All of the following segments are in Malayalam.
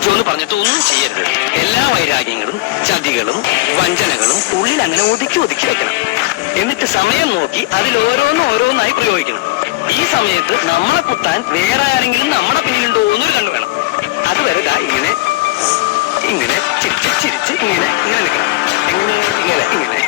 പിടിച്ചോ എന്ന് പറഞ്ഞിട്ട് ഒന്നും ചെയ്യരുത്. എല്ലാ വൈരാഗ്യങ്ങളും ചതികളും വഞ്ചനകളും ഉള്ളിൽ അങ്ങനെ ഒതുക്കി ഒതുക്കി വെക്കണം. എന്നിട്ട് സമയം നോക്കി അതിൽ ഓരോന്നായി പ്രയോഗിക്കണം. ഈ സമയത്ത് നമ്മളെ കുത്താൻ വേറെ ആരെങ്കിലും നമ്മുടെ പിന്നിലുണ്ടോ എന്നൊരു കണ്ടു വേണം. അതുവരെ ഇങ്ങനെ ഇങ്ങനെ ചിരിച്ച് ചിരിച്ച് ഇങ്ങനെ ഇങ്ങനെ നിൽക്കണം. ഇങ്ങനെ ഇങ്ങനെ ഇങ്ങനെ.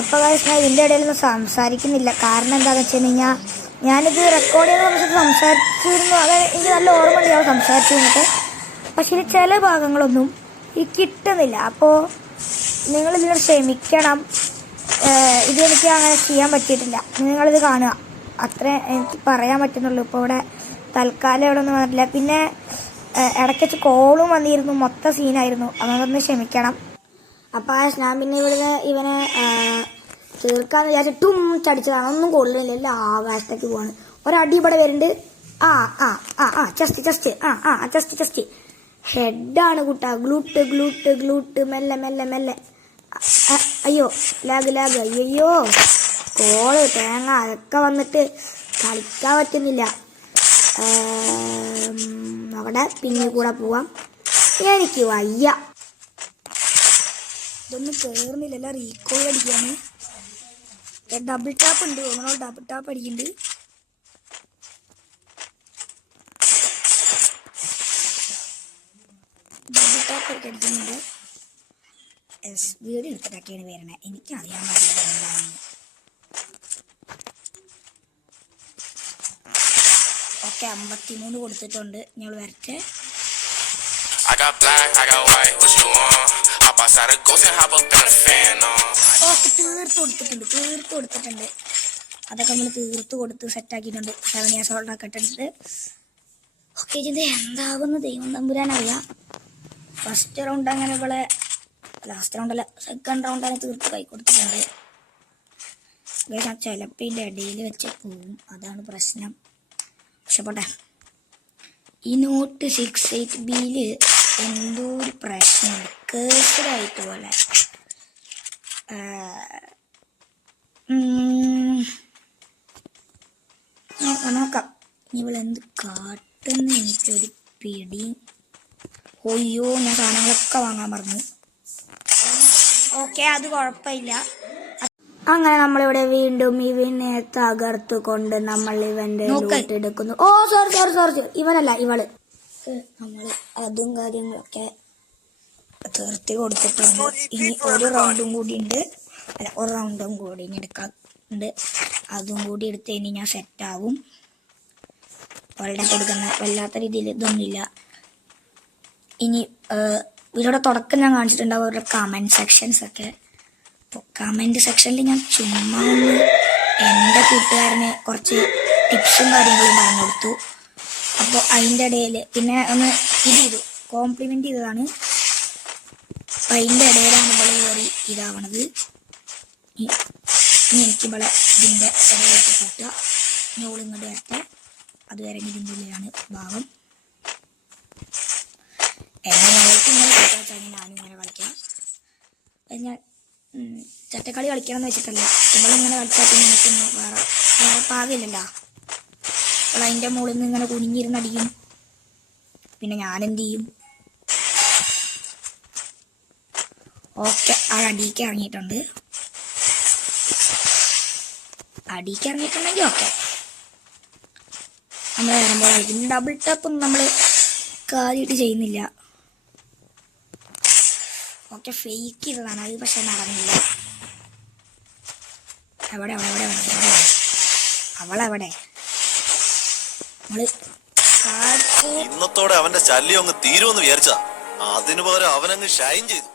അപ്പോൾ ഞാൻ ഇതിൻ്റെ ഇടയിലൊന്നും സംസാരിക്കുന്നില്ല. കാരണം എന്താണെന്ന് വെച്ച് കഴിഞ്ഞാൽ ഞാനിത് റെക്കോർഡ് ചെയ്യുന്ന സമയത്ത് സംസാരിച്ചിരുന്നു. അത് എനിക്ക് നല്ല ഓർമ്മയുണ്ട് ഞാൻ സംസാരിച്ചിരുന്നിട്ട്. പക്ഷേ ഇത് ചില ഭാഗങ്ങളൊന്നും ഈ കിട്ടുന്നില്ല. അപ്പോൾ നിങ്ങളിതിനോട് ക്ഷമിക്കണം. ഇതെനിക്ക് അങ്ങനെ ചെയ്യാൻ പറ്റിയിട്ടില്ല. നിങ്ങളിത് കാണുക, അത്രേ എനിക്ക് പറയാൻ പറ്റുന്നുള്ളൂ. ഇപ്പോൾ ഇവിടെ തൽക്കാലം ഇവിടെ ഒന്നും വന്നിട്ടില്ല. പിന്നെ ഇടയ്ക്ക് വെച്ച് കോളും വന്നിരുന്നു. മൊത്തം സീനായിരുന്നു. അതൊന്ന് ക്ഷമിക്കണം. അപ്പോൾ ഞാൻ പിന്നെ ഇവനെ തീർക്കാന്ന് വിചാരിച്ച ടും ചടിച്ചതാണ്. ഒന്നും കൊള്ളുന്നില്ല. എല്ലാ ആകാശത്തേക്ക് പോവാണ്. ഒരടി ഇവിടെ വരുന്നുണ്ട്. ചെസ്റ്റ് ഹെഡാണ് കൂട്ടാ. ഗ്ലൂട്ട് മെല്ലെ. അയ്യോ ലാഗ് അയ്യോ കോള് തേങ്ങ അതൊക്കെ വന്നിട്ട് കളിക്കാൻ പറ്റുന്നില്ല. അവിടെ പിന്നെ കൂടെ പോവാം. എനിക്ക് വയ്യ. ഇതൊന്നും കയറുന്നില്ല. എല്ലാം റീകോൾ അടിക്കാണ്. ഡബിൾ ടാപ്പ് ഉണ്ട്. നമ്മൾ ഡബിൾ ടാപ്പ് അടിക്കുന്നുണ്ട്. അടിക്കുന്നുണ്ട്. വീഡിയോ എടുത്തിട്ടൊക്കെയാണ് വരണേ. എനിക്കറിയാൻ പാടില്ല എന്താണെന്ന്. ഓക്കെ 53 കൊടുത്തിട്ടുണ്ട്. ഞങ്ങൾ വരട്ടെ. തീർത്ത് കൊടുത്തിട്ടുണ്ട്. അതൊക്കെ നമ്മൾ തീർത്ത് കൊടുത്ത് സെറ്റാക്കിയിട്ടുണ്ട്. 7 years old ഒക്കെ ഇട്ടിട്ടുണ്ട്. ഓക്കെ ഇത് എന്താകുന്ന ദൈവം തമ്പുരാനറിയാം. ഫസ്റ്റ് റൗണ്ട് അങ്ങനെ ഇവിടെ ലാസ്റ്റ് റൗണ്ടല്ല സെക്കൻഡ് റൗണ്ട് അങ്ങനെ തീർത്ത് കൈ കൊടുത്തിട്ടുണ്ട്. ചിലപ്പോൾ ഇതിൻ്റെ ഇടയിൽ വെച്ച് പോവും. അതാണ് പ്രശ്നം. പക്ഷെ പോട്ടെ. ഈ നോട്ട് 68B എന്തോ ഒരു പ്രശ്നമുണ്ട്. കേസറായിട്ട് പോലെ നോക്കാം. ഇവളെന്ത് കാട്ടുന്ന എനിക്കൊരു പിടി. ഒയ്യോ ഞാൻ സാധനങ്ങളൊക്കെ വാങ്ങാൻ പറഞ്ഞു. ഓക്കെ അത് കുഴപ്പമില്ല. അങ്ങനെ നമ്മളിവിടെ വീണ്ടും ഇവനെ തകർത്തു കൊണ്ട് നമ്മൾ ഇവന്റെ എടുക്കുന്നു. ഓ സോറി ഇവനല്ല ഇവള്. നമ്മൾ അതും കാര്യങ്ങളൊക്കെ തീർത്തി കൊടുത്തിട്ടുണ്ട്. ഇനി ഒരു റൗണ്ടും കൂടി ഉണ്ട്. ഒരു റൗണ്ടും കൂടി ഇനി എടുക്കാറുണ്ട്. അതും കൂടി എടുത്ത് ഇനി ഞാൻ സെറ്റാവും. അവളുടെ കൊടുക്കുന്ന വല്ലാത്ത രീതിയിൽ ഇതൊന്നുമില്ല. ഇനി ഇവരുടെ തുടക്കം ഞാൻ കാണിച്ചിട്ടുണ്ടാവും അവരുടെ കമൻറ്റ് സെക്ഷൻസ് ഒക്കെ. അപ്പോൾ കമൻറ്റ് സെക്ഷനിൽ ഞാൻ ചുമ്മാ ഒന്ന് എൻ്റെ കൂട്ടുകാരന് കുറച്ച് ടിപ്സും കാര്യങ്ങളും പറഞ്ഞു കൊടുത്തു. അപ്പോൾ അതിൻ്റെ ഇടയിൽ പിന്നെ ഒന്ന് ചെയ്തു കോംപ്ലിമെൻ്റ് ചെയ്തതാണ്. അപ്പം അതിൻ്റെ ഇടയിലാണ് ഇവളെ കയറി ഇതാവണത്. ഇനി എനിക്ക് ഇവളെ ഇതിൻ്റെ ഇടയിലേക്ക് കൂട്ടുക. ഞോൾ ഇങ്ങോട്ട് വരട്ടെ. അതുവരെ ഇതിൻ്റെ ഉള്ളിലാണ് ഭാഗം. എന്നെ ഞങ്ങൾക്ക് ഇങ്ങനെ കളിച്ചാൽ ഞാനും ഇങ്ങനെ കളിക്കാം. ഞാൻ ചട്ടക്കളി കളിക്കണം എന്ന് വെച്ചിട്ടല്ലേ. ഇവളിങ്ങനെ കളിച്ചാൽ പിന്നെ എനിക്കൊന്നും വേറെ പാകില്ലല്ലോ. അപ്പോൾ അതിൻ്റെ മുകളിൽ നിന്ന് ഇങ്ങനെ കുനിഞ്ഞിരുന്നടിക്കും. പിന്നെ ഞാനെന്ത് ചെയ്യും? ഓക്കെ ആ അടിക്ക് ഇറങ്ങിയിട്ടുണ്ട്. അടിക്ക് ഇറങ്ങിയിട്ടുണ്ടെങ്കിൽ ഓക്കെ നമ്മൾ വരുമ്പോൾ കളിക്കും. ഡബിൾ ടാപ്പൊന്നും നമ്മൾ കാര്യമായിട്ട് ചെയ്യുന്നില്ല. ഓക്കെ ഫേക്ക് ചെയ്തതാണ് അത്. പക്ഷെ നടന്നില്ല. അവളെവിടെ ഇന്നത്തോടെ അവന്റെ ശല്യം അങ്ങ് തീരുമെന്ന് വിചാരിച്ചാ അതിനു പകരം അവനങ്ങ് ഷൈൻ ചെയ്തു.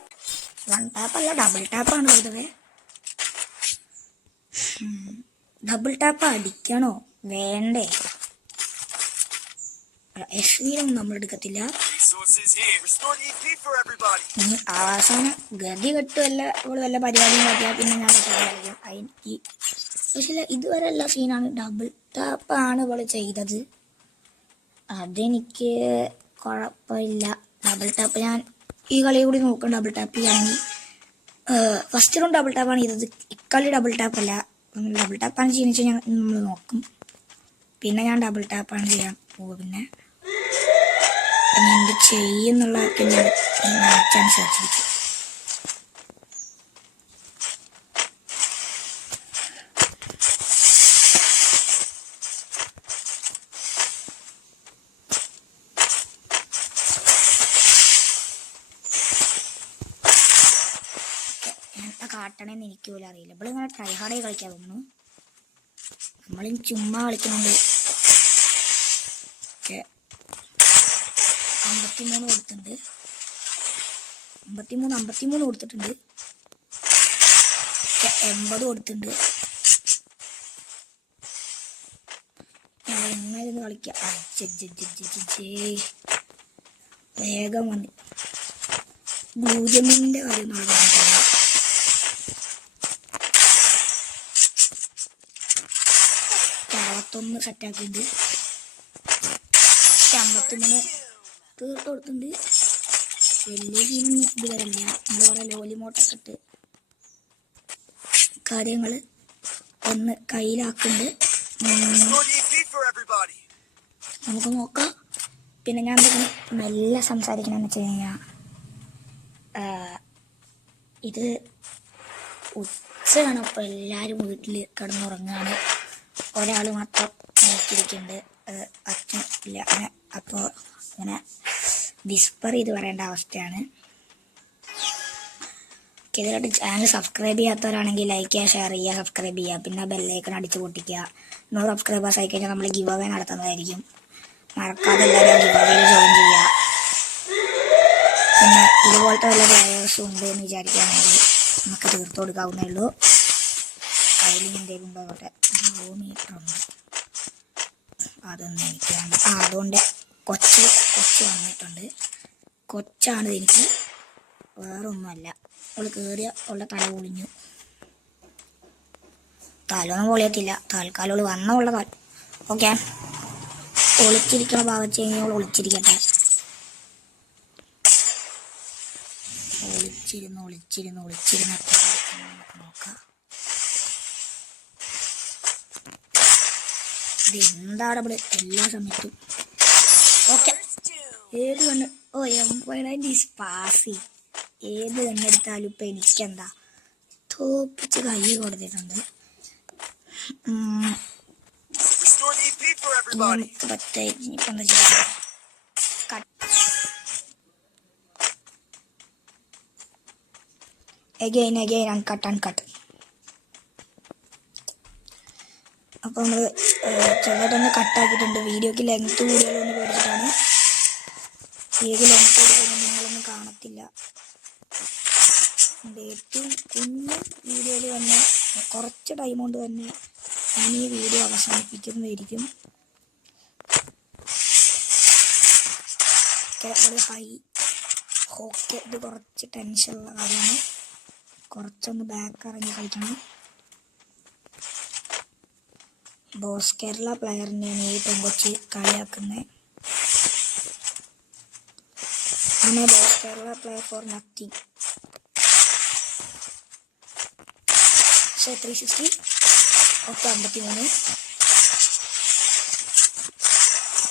വൺ ടാപ്പല്ല ഡബിൾ ടാപ്പാണ് പൊതുവെ. ഡബിൾ ടാപ്പ് അടിക്കണോ വേണ്ടേ? എസ്വിയിലൊന്നും നമ്മൾ എടുക്കത്തില്ല. അവസാനം ഗതി കെട്ട് വല്ല പരിപാടിയും കാട്ടിയാൽ പിന്നെ ഞാൻ കളിക്കും. പക്ഷേ ഇതുവരെ എല്ലാ സീനാണ്. ഡബിൾ ടാപ്പാണ് ഇവള് ചെയ്തത്. അതെനിക്ക് കുഴപ്പമില്ല. ഡബിൾ ടാപ്പ് ഞാൻ ഈ കളി കൂടി നോക്കാം. ഡബിൾ ടാപ്പ് ചെയ്യുകയാണെങ്കിൽ ഫസ്റ്റ് റൗണ്ട് ഡബിൾ ടാപ്പാണ് ചെയ്തത്. ഇക്കളി ഡബിൾ ടാപ്പല്ല. ഡബിൾ ടാപ്പാണ് ചെയ്യുന്നത് വെച്ചാൽ നമ്മൾ നോക്കും. പിന്നെ ഞാൻ ഡബിൾ ടാപ്പാണ് ചെയ്യാൻ പോകുക. പിന്നെ എന്ത് ചെയ്യുന്നുള്ള പിന്നെ മാച്ച് അനുസരിച്ചിരിക്കും. കാട്ടണേന്ന് എനിക്ക് പോലും അറിയില്ല. ഇവിടെ ഇങ്ങനെ ട്രൈ ഹാർഡായി കളിക്കാൻ തോന്നുന്നു. നമ്മളും ചുമ്മാ കളിക്കുന്നുണ്ട്. 53 കൊടുത്തിട്ടുണ്ട്. 53 കൊടുത്തിട്ടുണ്ട്. 80 കൊടുത്തിട്ടുണ്ട്. ഞങ്ങൾ ഇങ്ങനെ കളിക്കാം. വേഗം വന്ന് ബ്ലൂജമിന്റെ കാര്യം നടന്നിട്ടുണ്ട്. 61 സെറ്റാക്കിയിട്ടുണ്ട്. 53 തീർത്ത് കൊടുത്തിട്ടുണ്ട്. വലിയ സീനൊന്നും ഇതുവരല്ല. നമ്മൾ കുറേ ലോലിമോട്ടൊക്കെ ഇട്ട് കാര്യങ്ങൾ ഒന്ന് കയ്യിലാക്കുന്നുണ്ട്. നമുക്ക് നോക്കാം. പിന്നെ ഞാൻ മെല്ലെ സംസാരിക്കണമെന്ന് വെച്ച് കഴിഞ്ഞാൽ ഇത് ഉച്ചയാണ്. അപ്പോൾ എല്ലാവരും വീട്ടിൽ കിടന്നുറങ്ങുകയാണ്. ഒരാൾ മാത്രം നോക്കിയിരിക്കുന്നുണ്ട്. അച്ഛൻ ഇല്ല. അങ്ങനെ അപ്പോൾ അങ്ങനെ വിസ്പർ ചെയ്ത് പറയേണ്ട അവസ്ഥയാണ്. ഇതിലായിട്ട് ചാനൽ സബ്സ്ക്രൈബ് ചെയ്യാത്തവരാണെങ്കിൽ ലൈക്ക് ചെയ്യുക, ഷെയർ ചെയ്യുക, സബ്സ്ക്രൈബ് ചെയ്യുക. പിന്നെ ബെല്ലൈക്കൺ അടിച്ച് പൊട്ടിക്കുക. 100 സബ്സ്ക്രൈബേഴ്സ് ആയി കഴിഞ്ഞാൽ നമ്മൾ ഗിവ് അവേ നടത്തുന്നതായിരിക്കും. മറക്കാതെ എല്ലാവരും ഗിവ് അവേയിൽ ജോയിൻ ചെയ്യുക. പിന്നെ ഇതുപോലത്തെ വല്ല പ്ലെയേഴ്സും ഉണ്ട് എന്ന് വിചാരിക്കുകയാണെങ്കിൽ നമുക്ക് തീർത്തു കൊടുക്കാവുന്നേ ഉള്ളൂ. കയ്യിലിന് എന്തെങ്കിലും ഉണ്ടോട്ടെ. 100 മീറ്റർ ഉണ്ട്. അതൊന്നും എനിക്ക് വേണ്ട. അതുകൊണ്ട് കൊച്ച് വന്നിട്ടുണ്ട്. കൊച്ചാണ് എനിക്ക്, വേറൊന്നുമല്ല. അവൾ കയറിയ അവളുടെ തല പൊളിഞ്ഞു. തലൊന്നും പൊളിയത്തില്ല. തൽക്കാലം അവൾ വന്നുള്ള തല. ഓക്കെ, ഒളിച്ചിരിക്കണ ഭാഗത്ത് കഴിഞ്ഞാൽ അവൾ ഒളിച്ചിരിക്കട്ടെ. ഒളിച്ചിരുന്ന് നോക്കാം. ഇതെന്താണ് ഇവിടെ എല്ലാ സമയത്തും. ഓക്കെ, ഏത് കണ്ണ് പാസി ഏത് കണ്ണെടുത്താലും ഇപ്പം എനിക്കെന്താ തോപ്പിച്ച് കൈ കൊടുത്തിട്ടുണ്ട്. നമുക്ക് ഇനിയിപ്പോൾ എന്താ ചെയ്യുക? Again uncut. അപ്പോൾ നമ്മൾ ചെറുതായിട്ടൊന്ന് കട്ടാക്കിയിട്ടുണ്ട്. വീഡിയോക്ക് ലെങ്ത്ത് കൂടുതലൊന്ന് പേടിച്ചിട്ടാണ്. വീഡിയോ ലെങ്ത്ത് കൊടുക്കുമ്പോൾ നിങ്ങളൊന്നും കാണത്തില്ല. ഏറ്റവും കുഞ്ഞു വീഡിയോയിൽ തന്നെ കുറച്ച് ടൈം കൊണ്ട് തന്നെ ഞാൻ ഈ വീഡിയോ അവസാനിപ്പിക്കുന്നതായിരിക്കും. ഓക്കെ, ഇത് കുറച്ച് ടെൻഷനുള്ള കാര്യമാണ്. കുറച്ചൊന്ന് ബാക്ക് ഇറങ്ങി കളിക്കണം. ബോസ് കേരള പ്ലെയറിനെയാണ് ഈ പെങ്കൊച്ച് കളിയാക്കുന്നത്. അങ്ങനെ boss Kerala player for nothing. 360. Okay, 53.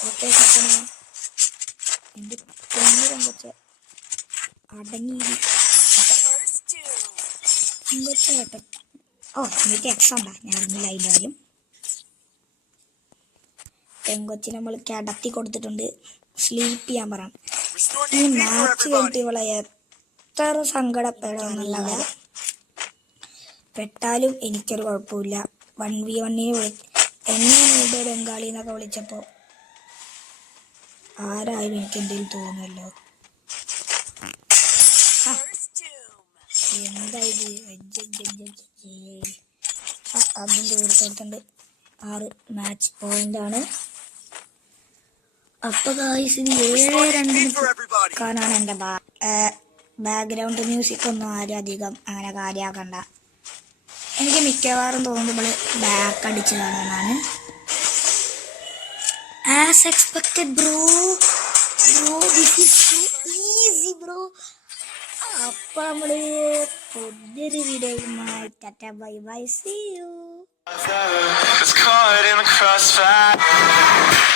Okay, എൻ്റെ പൊന്നു പെങ്കൊച്ച് അടങ്ങി. പെങ്കൊച്ച് കേട്ടോ. എനിക്ക് എക്സാം ഉണ്ടാ, ഞാൻ അറിഞ്ഞില്ല അതിൻ്റെ കാര്യം. പെങ്കൊച്ചി നമ്മൾ കിടത്തി കൊടുത്തിട്ടുണ്ട്. സ്ലീപ്പ് ചെയ്യാൻ പറയാം. ഈ മാച്ച് കഴിഞ്ഞിട്ട് ഇവളെ എത്ര സങ്കടപ്പെടാനുള്ള കാര്യം. പെട്ടാലും എനിക്കൊരു കുഴപ്പമില്ല. 1v1 എന്നെ ബംഗാളി എന്നൊക്കെ വിളിച്ചപ്പോൾ ആരായാലും എനിക്ക് എന്തെങ്കിലും തോന്നുമല്ലോ. എന്താ ഇത്? അതും തീർച്ചയായിട്ടുണ്ട്. 6 മാച്ച് പോയിന്റാണ്. അപ്പൊ ഗായ്സ്, ഇത് 7-2 കാണാണ് എൻ്റെ ബാക്ക്ഗ്രൗണ്ട് മ്യൂസിക് ഒന്നും ആരും അധികം അങ്ങനെ കാര്യമാക്കണ്ട. എനിക്ക് മിക്കവാറും തോന്നുന്നത് ബാക്ക് അടിച്ച് കാണുന്നതാണ്. As expected, bro. This is so easy, bro. അപ്പൊ നമ്മള് പുതിയൊരു വീഡിയോയുമായി Tata bye bye, see you. It's caught in the crossfire.